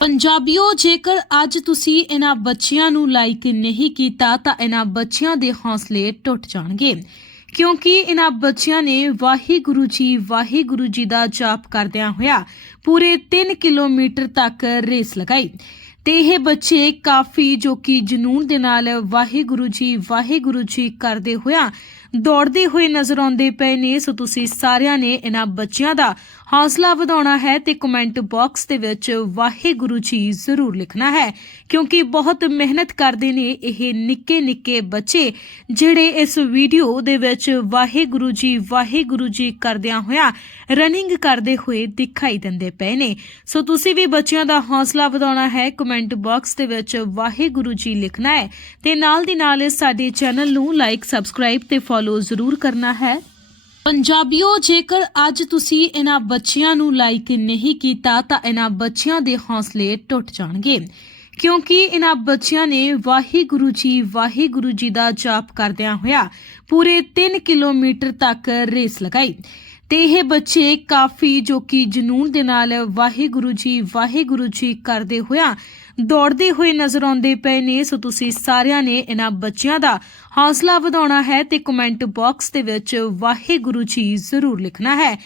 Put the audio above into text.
ਪੰਜਾਬੀਓ, ਜੇਕਰ ਅੱਜ ਤੁਸੀਂ ਇਹਨਾਂ ਬੱਚਿਆਂ ਨੂੰ ਲਾਈਕ ਨਹੀਂ ਕੀਤਾ, ਤਾਂ ਇਹਨਾਂ ਬੱਚਿਆਂ ਦੇ ਹੌਸਲੇ ਟੁੱਟ ਜਾਣਗੇ। ਕਿਉਂਕਿ ਇਹਨਾਂ ਬੱਚਿਆਂ ਨੇ ਵਾਹਿਗੁਰੂ ਜੀ ਵਾਹਿਗੁਰੂ ਜੀ ਦਾ ਜਾਪ ਕਰਦਿਆਂ ਹੋਇਆ ਪੂਰੇ 3 ਕਿਲੋਮੀਟਰ ਤੱਕ ਰੇਸ ਲਗਾਈ। ਤੇ ਇਹ ਬੱਚੇ ਕਾਫੀ ਜੋ ਕਿ ਜਨੂਨ ਦੇ ਨਾਲ ਵਾਹਿਗੁਰੂ ਜੀ ਵਾਹਿਗੁਰੂ ਜੀ ਕਰਦੇ ਹੋਇਆ ਦੌੜਦੇ ਹੋਏ ਨਜ਼ਰ ਆਉਂਦੇ ਪਏ ਨੇ। ਸੋ ਤੁਸੀਂ ਸਾਰਿਆਂ ਨੇ ਇਹਨਾਂ ਬੱਚਿਆਂ ਦਾ ਹੌਸਲਾ ਵਧਾਉਣਾ ਹੈ ਤੇ ਕਮੈਂਟ ਬਾਕਸ ਦੇ ਵਿੱਚ ਵਾਹਿਗੁਰੂ ਜੀ ਜ਼ਰੂਰ ਲਿਖਣਾ ਹੈ, ਕਿਉਂਕਿ ਬਹੁਤ ਮਿਹਨਤ ਕਰਦੇ ਨੇ ਇਹ ਨਿੱਕੇ ਨਿੱਕੇ ਬੱਚੇ, ਜਿਹੜੇ ਇਸ ਵੀਡੀਓ ਦੇ ਵਿੱਚ ਵਾਹਿਗੁਰੂ ਜੀ ਵਾਹਿਗੁਰੂ ਜੀ ਕਰਦਿਆਂ ਹੋਇਆ ਰਨਿੰਗ ਕਰਦੇ ਹੋਏ ਦਿਖਾਈ ਦਿੰਦੇ ਪਏ ਨੇ। ਸੋ ਤੁਸੀਂ ਵੀ ਬੱਚਿਆਂ ਦਾ ਹੌਸਲਾ ਵਧਾਉਣਾ ਹੈ ਕਮੈਂਟ ਬਾਕਸ ਦੇ ਵਿੱਚ ਵਾਹਿਗੁਰੂ ਜੀ ਲਿਖਣਾ ਹੈ ਤੇ ਨਾਲ ਦੀ ਨਾਲ ਸਾਡੇ ਚੈਨਲ ਨੂੰ ਲਾਈਕ ਸਬਸਕ੍ਰਾਈਬ ਤੇ ਫੋਲੋ ਜ਼ਰੂਰ ਕਰਨਾ ਹੈ। ਪੰਜਾਬੀਓ, ਜੇਕਰ ਅੱਜ ਤੁਸੀਂ ਇਹਨਾਂ ਬੱਚਿਆਂ ਨੂੰ ਲਾਈਕ ਨਹੀਂ ਕੀਤਾ, ਤਾਂ ਇਹਨਾਂ ਬੱਚਿਆਂ ਦੇ ਹੌਸਲੇ ਟੁੱਟ ਜਾਣਗੇ। ਕਿਉਂਕਿ ਇਹਨਾਂ ਬੱਚਿਆਂ ਨੇ ਵਾਹਿਗੁਰੂ ਜੀ ਵਾਹਿਗੁਰੂ ਜੀ ਦਾ ਜਾਪ ਕਰਦਿਆਂ ਹੋਇਆ ਪੂਰੇ 3 ਕਿਲੋਮੀਟਰ ਤੱਕ ਰੇਸ ਲਗਾਈ। ਤੇ ਇਹ ਬੱਚੇ ਕਾਫੀ ਜੋ ਕਿ ਜਨੂਨ ਦੇ ਨਾਲ ਵਾਹਿਗੁਰੂ ਜੀ ਵਾਹਿਗੁਰੂ ਜੀ ਕਰਦੇ ਹੋਇਆ ਦੌੜਦੇ ਹੋਏ ਨਜ਼ਰ ਆਉਂਦੇ ਪਏ ਨੇ। ਸੋ ਤੁਸੀਂ ਸਾਰਿਆਂ ਨੇ ਇਹਨਾਂ ਬੱਚਿਆਂ ਦਾ ਹੌਸਲਾ ਵਧਾਉਣਾ ਹੈ ਤੇ ਕਮੈਂਟ ਬਾਕਸ ਦੇ ਵਿੱਚ ਵਾਹਿਗੁਰੂ ਜੀ ਜ਼ਰੂਰ ਲਿਖਣਾ ਹੈ।